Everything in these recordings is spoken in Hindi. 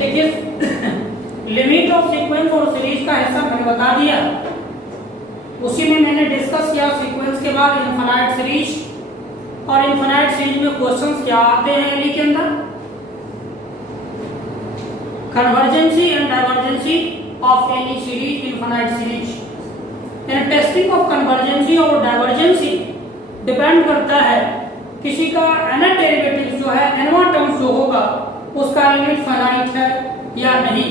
देखिए लिमिट ऑफ सीक्वेंस और सीरीज का हिस्सा मैंने बता दिया, उसी में मैंने डिस्कस किया सीक्वेंस के बाद इनफाइनाइट सीरीज, और इनफाइनाइट सीरीज में क्वेश्चंस क्या आते हैं इन्हीं के अंदर, convergency and divergency of any series, infinite series. यानी टेस्टिंग ऑफ कन्वर्जेंसी और डाइवर्जेंसी डिपेंड करता है किसी का nth डेरिवेटिव जो है nवां टर्म जो होगा उसका लिमिट फाइनाइट है या नहीं।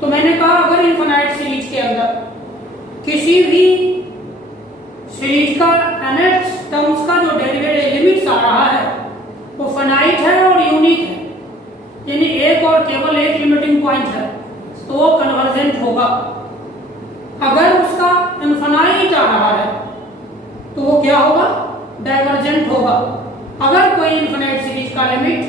तो मैंने कहा अगर इनफाइनाइट सीरीज के अंदर किसी भी सीरीज का nth टर्म्स का जो डेरिवेटिव लिमिट्स आ रहा है वो फाइनाइट है और यूनिक है, यानी एक और केवल एक लिमिटिंग पॉइंट है, तो वो कन्वर्जेंट होगा। अगर उसका इनफाइनाइट आ रहा है तो वो क्या होगा, डाइवर्जेंट होगा। अगर कोई इनफाइनाइट सीरीज का लिमिट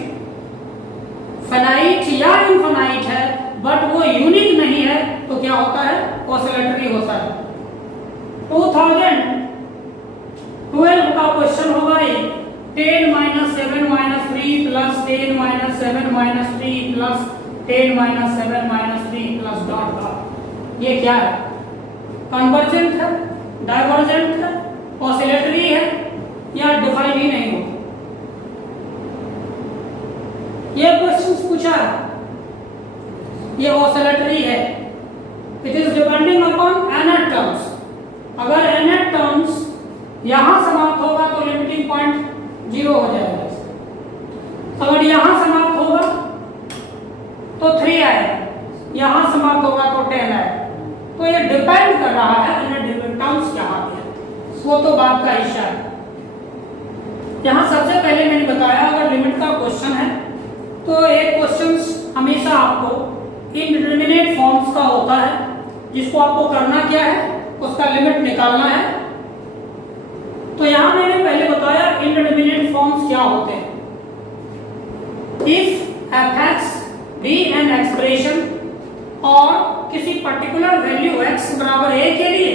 फाइनाइट या इनफाइनाइट है बट वो यूनिक नहीं है तो क्या होता है, ऑसिलेटरी होता है। 2012 का क्वेश्चन होगा ये 10 - 7 - 3 + 10 - 7 - 3 + 10 - 7 - 3 + डॉट डॉट। ये क्या है, कन्वर्जेंट है, डाइवर्जेंट है, ऑसिलेटरी है या डिफाइन ही नहीं हो। ये क्वेश्चन पूछा है, ये ऑसिलेटरी है। It is depending upon nth terms. अगर nth टर्म्स यहां समाप्त होगा तो लिमिटिंग पॉइंट 0 हो जाएगा, अगर यहां समाप्त होगा तो 3 आएगा, यहां समाप्त होगा तो 10 आएगा। तो ये डिपेंड कर रहा है nth टर्म्स क्या आ गया, वो तो बात का हिस्सा है। यहां सबसे पहले मैंने बताया अगर लिमिट का क्वेश्चन है तो एक क्वेश्चन हमेशा आपको इनडिटरमिनेट फॉर्म्स का होता है, जिसको आपको करना क्या है, उसका लिमिट निकालना है। तो यहां मैंने पहले बताया इनडिटरमिनेट फॉर्म्स क्या होते हैं। If f(x) be an expression और किसी पर्टिकुलर वैल्यू x बराबर a के लिए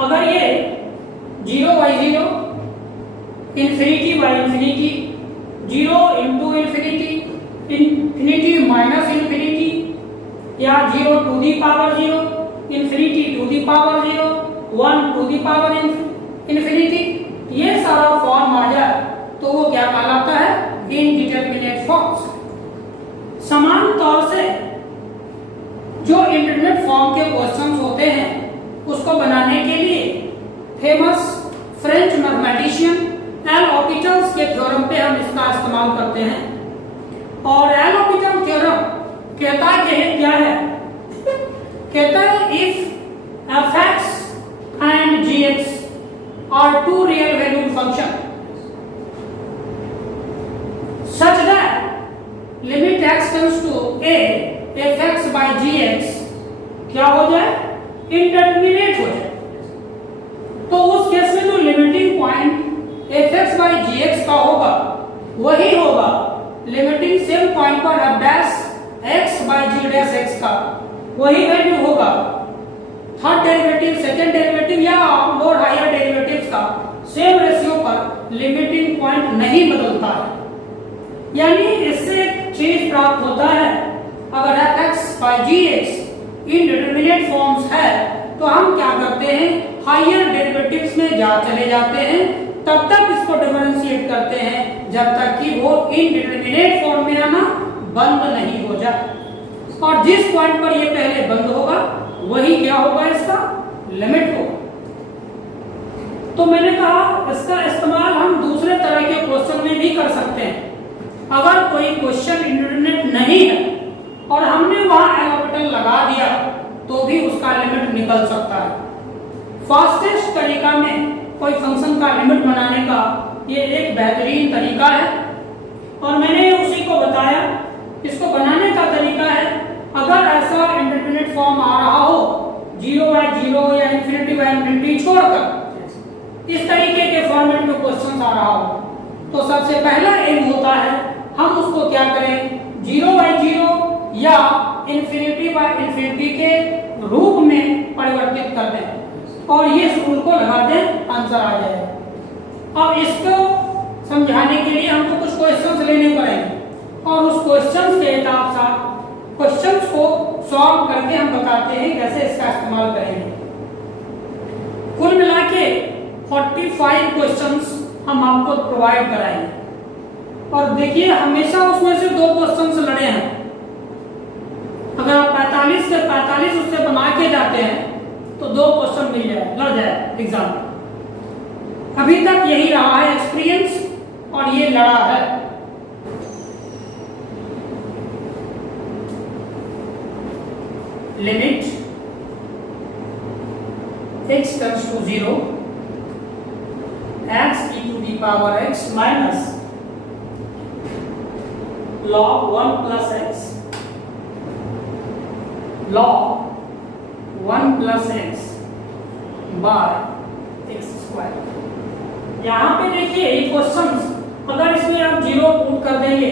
अगर ये 0/0 infinity by infinity 0 into infinity infinity minus infinity या 0 to the power 0 infinity to the power 0 1 to the power infinity, ये सारा फॉर्म आ जाए तो वो क्या कहलाता है, इनडिटरमिनेट फॉर्म्स। समान तौर से जो इंडिटरमिनेट फॉर्म के क्वेश्चंस होते हैं उसको बनाने के लिए फेमस फ्रेंच मैथमेटिशियन एल हॉपिटल्स के थ्योरम पे हम इसका इस्तेमाल करते हैं। और एल हॉपिटल थ्योरम कहता है क्या है, कहता है if f(x) and g(x) are two real valued function such that limit x tends to a f(x) by g(x) क्या हो जाए, इंडिटरमिनेट हो जाए। तो उस केस में जो limiting point f(x) by g(x) का होगा वही होगा लिमिटिंग सेम पॉइंट पर f(x) by g(x) का वही वैल्यू होगा। थर्ड डेरिवेटिव, सेकंड डेरिवेटिव या मोर हायर डेरिवेटिव्स का सेम रेशियो पर लिमिटिंग पॉइंट नहीं बदलता है। यानी इससे एक चीज प्राप्त होता है, अगर f(x) by g(x) indeterminate forms है तो हम क्या करते हैं, हायर डेरिवेटिव्स में चले जाते हैं, तब तक इसको डिफरेंशिएट करते हैं जब तक कि वो इनडिटरमिनेट फॉर्म में आना बंद नहीं हो जाए। और जिस पॉइंट पर ये पहले बंद होगा वही क्या होगा, इसका लिमिट होगा। तो मैंने कहा इसका इस्तेमाल हम दूसरे तरह के क्वेश्चन में भी कर सकते हैं। अगर कोई क्वेश्चन इंडिटरमिनेट नहीं है और हमने वहां एल हॉपिटल लगा दिया तो भी उसका लिमिट निकल सकता है। फास्टेस्ट तरीका में कोई फंक्शन का लिमिट बनाने का ये एक बेहतरीन तरीका है और मैंने उसी को बताया। इसको बनाने का तरीका है, अगर ऐसा इंडिटरमिनेट फॉर्म आ रहा हो 0/0 या इंफिनिटी बाई इंफिनिटी छोड़कर इस तरीके के फॉर्मेट में क्वेश्चन आ रहा हो तो सबसे पहला एम होता है हम उसको क्या करें, 0/0 या इंफिनिटी बाई इंफिनिटी के रूप में परिवर्तित कर दें और ये रूल को लगा दें, आंसर आ जाएगा। अब इसको समझाने के लिए हमको कुछ क्वेश्चंस लेने पड़ेंगे और उस क्वेश्चंस के हिसाब से इस्तेमाल करेंगे। कुल मिला के 45 क्वेश्चंस हम आपको प्रोवाइड कराएंगे और देखिए हमेशा उसमें से 2 क्वेश्चंस लड़े हैं। अगर आप 45 से 45 उससे बना के जाते हैं तो 2 क्वेश्चन मिल जाए, लड़ जाए एग्जाम में। अभी तक यही रहा है एक्सपीरियंस और ये लड़ा है। Limit x tends to 0 x e to the power x minus log 1 plus x log 1 plus x by x square। यहाँ पे देखिए ये क्वेश्चंस अगर इसमें आप 0 पुट कर देंगे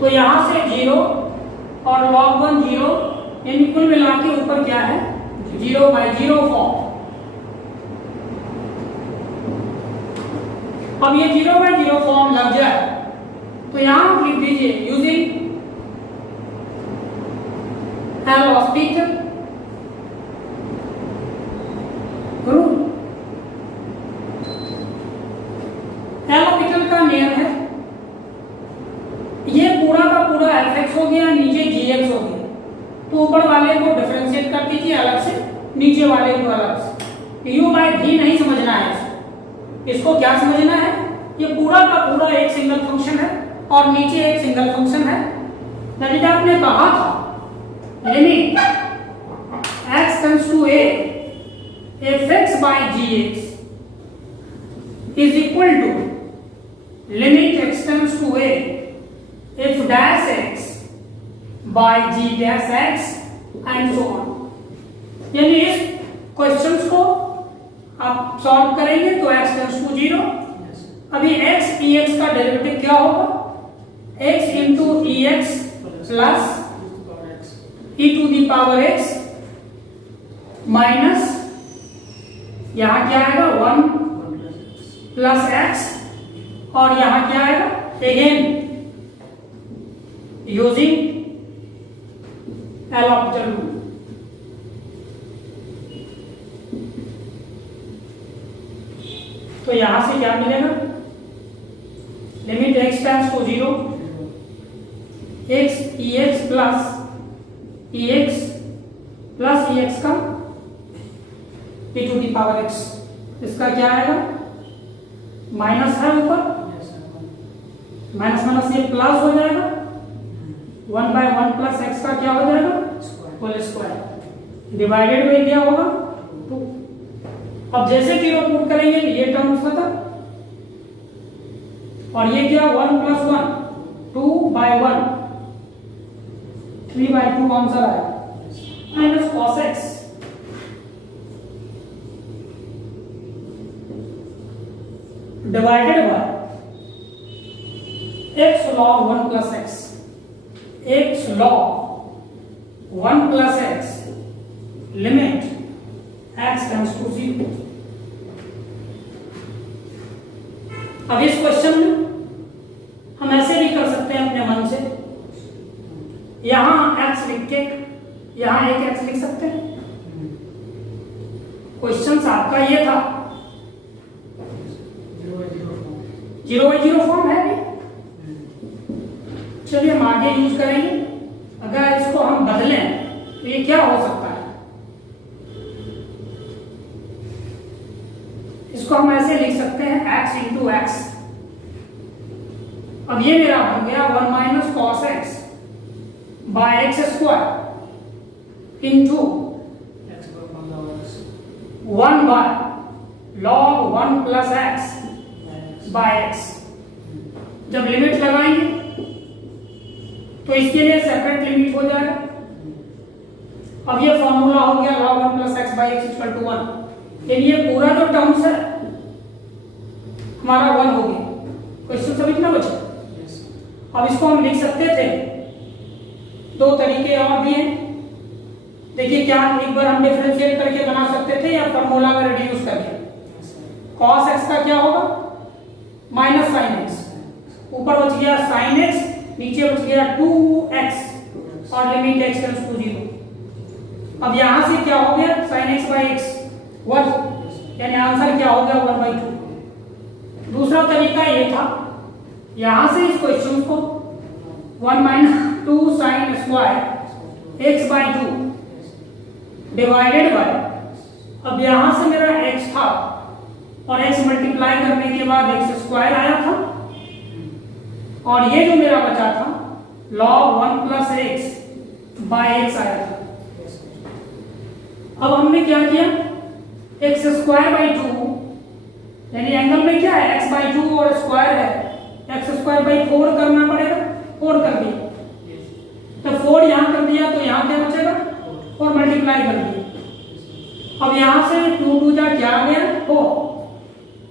तो यहाँ से 0 और log 1 0, यानी कुल मिला के ऊपर क्या है 0/0 फॉर्म। अब ये 0/0 फॉर्म लग जाए तो यहां आप लिख दीजिए यूजिंग एल रूल। एल का नियम है, ये पूरा का पूरा fx हो गया, नीचे gx हो गया, तो ऊपर वाले को डिफरेंशिएट कर दीजिए अलग से, नीचे वाले को अलग से। u/v नहीं समझना है इसको क्या समझना है, ये पूरा का पूरा एक सिंगल फंक्शन है और नीचे एक सिंगल फंक्शन है। जैसे आपने कहा था limit x tends to a fx by gx is equal to limit x tends to a f dash x by g dash x and so on। यानी इस क्वेश्चंस को आप सॉल्व करेंगे तो x टेंड्स टू 0। अभी x ex का डेरिवेटिव क्या होगा, x into ex plus e to the power x minus यहां क्या आएगा 1 प्लस x और यहां क्या आएगा again using L'Hopital rule. तो यहां से क्या मिलेगा, limit x tends to 0 x ex plus ex का e to the power x, इसका क्या आएगा माइनस है ऊपर, माइनस माइनस ये प्लस हो जाएगा 1/1 प्लस x का क्या हो जाएगा होल स्क्वायर डिवाइडेड बाय क्या होगा 2। अब जैसे 0 पुट करेंगे तो ये टर्म खत्म और ये क्या 1 + 1 2/1 3/2 आंसर आया minus cos x divided by x log 1 plus x, x log 1 plus x limit x tends to 0। अब इस क्वेश्चन में हम ऐसे भी कर सकते हैं अपने मन से, यहां x लिख के यहां एक x लिख सकते हैं। क्वेश्चन आपका ये था 0/0 फॉर्म है नहीं, चलिए हम आगे यूज करेंगे। अगर इसको हम बदलें तो ये क्या हो सकता है, इसको हम ऐसे लिख सकते हैं x into x। अब ये मेरा बन गया 1 minus cos x by x square into 1 by log 1 plus x by x। जब लिमिट लगाएंगे तो इसके लिए सेपरेट लिमिट हो जाएगा। अब ये फॉर्मूला हो गया log 1 plus x by x equal to 1। यानी ये पूरा जो टर्म्स है हमारा 1 हो गया। क्वेश्चन सब इतना बचा। अब इसको हम लिख सकते थे, 2 तरीके और भी हैं। देखिए क्या एक बार हम डिफरेंशिएट करके बना सकते थे या फॉर्मूला में रिड्यूस करके। cos x का क्या होगा माइनस sin x, ऊपर बच गया sin x, नीचे बच गया 2x और लिमिट x टेंड्स टू 0। अब यहां से क्या हो गया sin x बाई एक्स 1, यानी आंसर क्या हो गया 1/2। दूसरा तरीका ये था, यहां से इस क्वेश्चन को 1 - 2 sin square x by 2 divided by, अब यहां से मेरा x था और x मल्टीप्लाई करने के बाद x स्क्वायर आया था, और ये जो मेरा बचा था log 1 plus x by x आया था। अब हमने क्या किया, x स्क्वायर बाई 2, यानी एंगल में क्या है x बाई 2 और स्क्वायर है, x स्क्वायर बाई 4 करना पड़ेगा, 4 कर दिया, तो 4 यहां कर दिया तो यहां क्या बचेगा, 4 मल्टीप्लाई कर दिया। अब यहां से 2 2 जा क्या आ गया 4।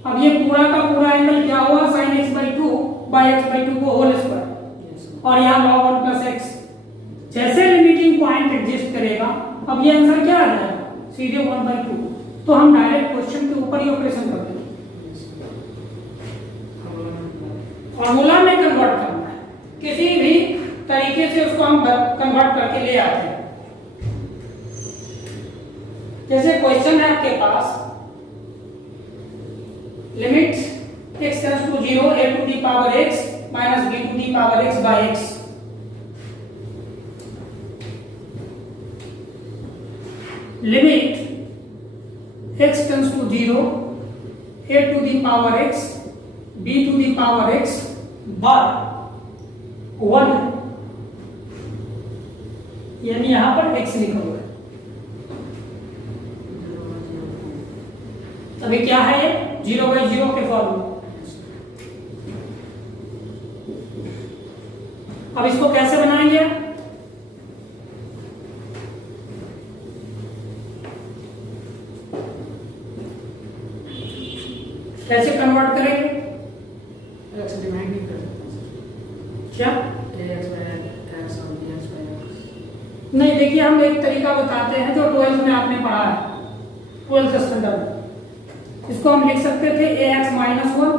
अब ये पूरा का पूरा एंगल क्या हुआ sin x by 2 by x by 2 को होल स्क्वायर, और यहाँ log 1 प्लस x। जैसे लिमिटिंग पॉइंट एग्जिस्ट करेगा, अब ये आंसर क्या आ जाएगा, सीधे 1/2। तो हम डायरेक्ट क्वेश्चन के ऊपर ही ऑपरेशन करते हैं, फॉर्मूला में कन्वर्ट करना है, किसी भी तरीके से उसको हम कन्वर्ट करके ले आते हैं। जैसे क्वेश्चन है आपके पास, limit x tends to 0 a to the power x minus b to the power x by x। Limit x tends to 0 a to the power x b to the power x by 1, यानी यहां पर x लिखा हुआ है। तभी क्या है ये 0/0 के फॉर्मूला। अब इसको कैसे बनाएंगे, कैसे कन्वर्ट करेंगे, क्या नहीं, देखिए हम एक तरीका बताते हैं जो 12th में आपने पढ़ा है, 12th स्टैंडर्ड में। इसको हम लिख सकते थे ax माइनस 1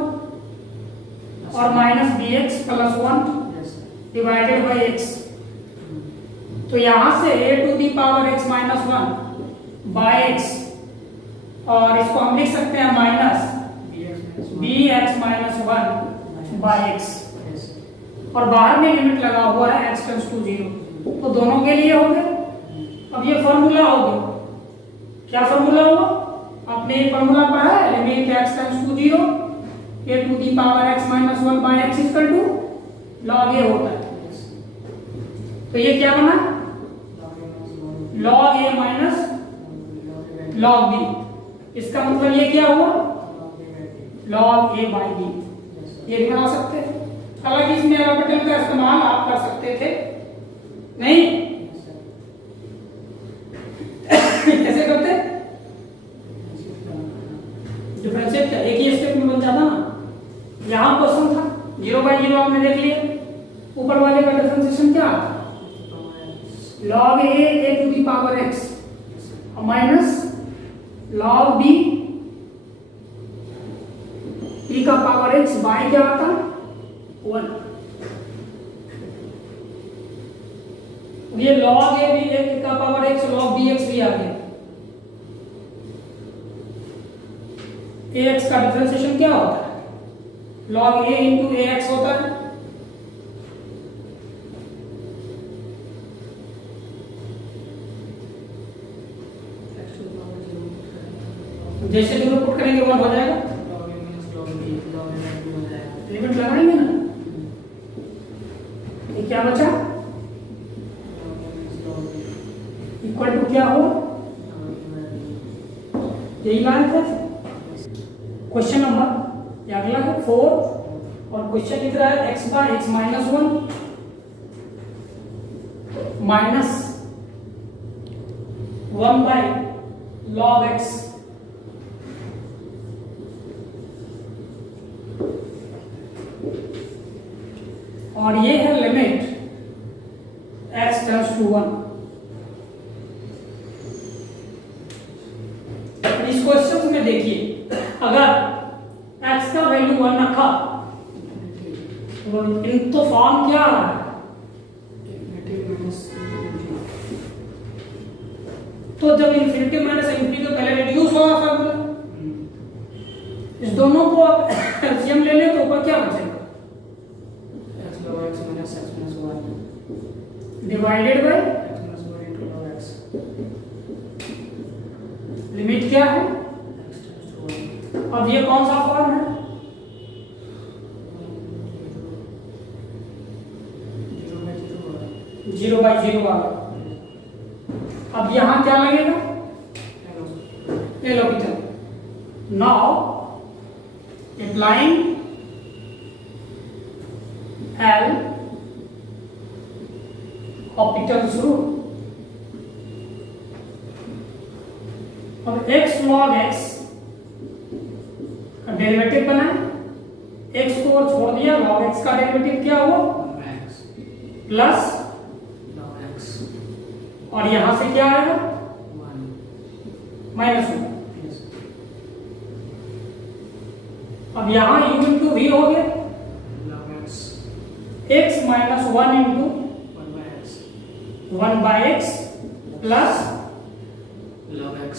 और minus bx plus 1 divided by x। तो यहां से a to the power x minus 1 by x, और इसको हम लिख सकते हैं minus bx minus 1 by x, और बाहर में लिमिट लगा हुआ है x टेंड्स टू 0, तो दोनों के लिए हो गया। अब ये फॉर्मूला हो गया, क्या फॉर्मूला हुआ, आपने ये फॉर्मूला पढ़ा है, limit x tends to 0 a to the power x minus 1 by x equal to log a होता है। तो ये क्या बना, log a minus log b, इसका मतलब ये क्या हुआ log a बाई b, ये भी बना सकते हैं। हालांकि इसमें एलोपेटल का इस्तेमाल आप कर सकते थे, नहीं कैसे करते, डिफरेंशिएट का एक ही स्टेप में बन जाता ना। यहां क्वेश्चन था 0/0, आपने देख लिया, ऊपर वाले का डिफरेंशिएशन क्या आता है log a to the power x minus log b e का पावर x बाय क्या आता 1। ये log a भी a का पावर x log bx भी आ गया। ax का डिफरेंशिएशन क्या होता है, log a इंटू ax होता है। जैसे जो पुट करेंगे 1 हो जाएगा, लिमिट लगाएंगे ना, ये क्या बचा, इक्वल टू क्या हो, यही लाइन है। क्वेश्चन नंबर ये अगला है 4, और क्वेश्चन लिख रहा है x by x minus 1 minus 1 by log x। और ये है लिमिट x टेंड्स टू 1। इस क्वेश्चन में देखिए, अगर x का वैल्यू 1 रखा तो फॉर्म क्या आ रहा है, तो जब इन्फिनिटी माइनस इन्फिनिटी तो पहले रिड्यूस होगा फॉर्मूला, इस दोनों को आप एलसीएम ले लें तो ऊपर क्या बचेगा, x log x minus x minus 1 divided by x minus 1 into log x limit क्या है। x tends to 1 अब ये कौन सा फॉर्म है, 0 by 0 0 by 0 आ गया। अब यहां क्या लगेगा, L'Hopital. Now applying L Hopital's rule, अब x log x का डेरिवेटिव बनाए, x को छोड़ दिया, log x का डेरिवेटिव क्या हुआ, max प्लस, log x और यहां से क्या आएगा 1 माइनस 1। yes अब यहां u इंटू वी हो गया, log x x minus 1 into 1 by x 1 by x plus log x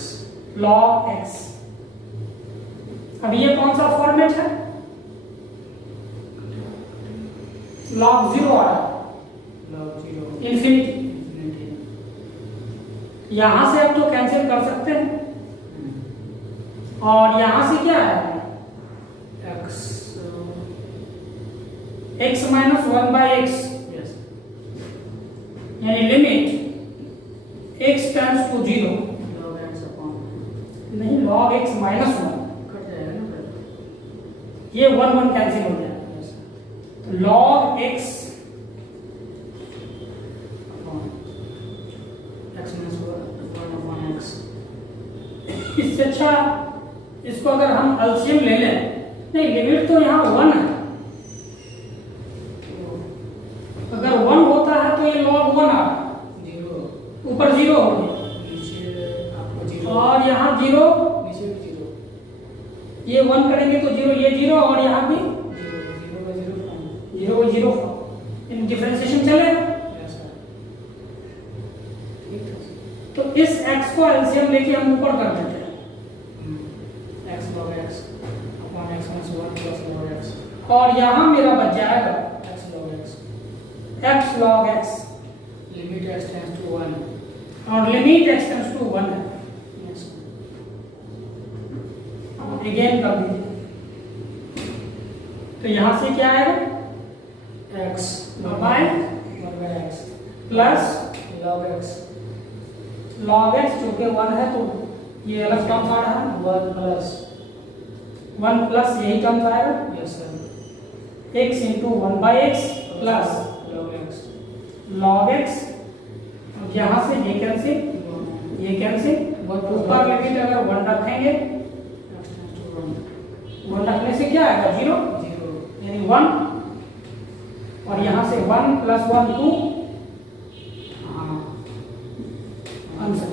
log x। अब ये कौन सा फॉर्मेट है, log 0 आ रहा है, log 0 इन्फिनिटी। infinity यहां से आप तो कैंसिल कर सकते हैं, और यहां से क्या है, x x minus 1 by x, yes यानी limit x tends to 0, log x upon नहीं log x माइनस 1, कट जाएगा ना फिर ये 1 1 कैंसिल हो जाएगा, yes log x upon x minus 1 upon x इससे अच्छा इसको अगर हम एलसीएम ले लें, नहीं लिमिट तो यहाँ 1 है, अगर 1 होता है तो ये log 1 आ रहा है, 0 ऊपर 0 हो गया, नीचे आपको 0 और यहाँ 0, नीचे भी 0 ये 1 करेंगे तो 0, ये 0, और यहाँ भी 0 by 0 form 0 by 0 in differentiation चलेगा। yes sir ठीक है तो इस x को एलसीएम लेके हम ऊपर कर देते हैं, x log x upon x minus 1 plus log x और यहाँ मेरा बच जाएगा x log x x log x, limit x tends to 1 और लिमिट x टेंड्स टू 1 है। yes अगेन कर दीजिए, तो यहाँ से क्या आएगा, x by 1 by x plus log x log x, जो कि 1 है तो ये अलग टर्म आ रहा है, 1 plus 1 प्लस यही टर्म आएगा, yes sir x into 1 by x plus log x log x, अब यहाँ से ये कैंसिल, ये कैंसिल, ऊपर लिमिट अगर 1 रखेंगे, x tends to 1 1 रखने से क्या आएगा 0, 0 यानी 1, और यहाँ से 1 प्लस 1 2 हाँ आंसर।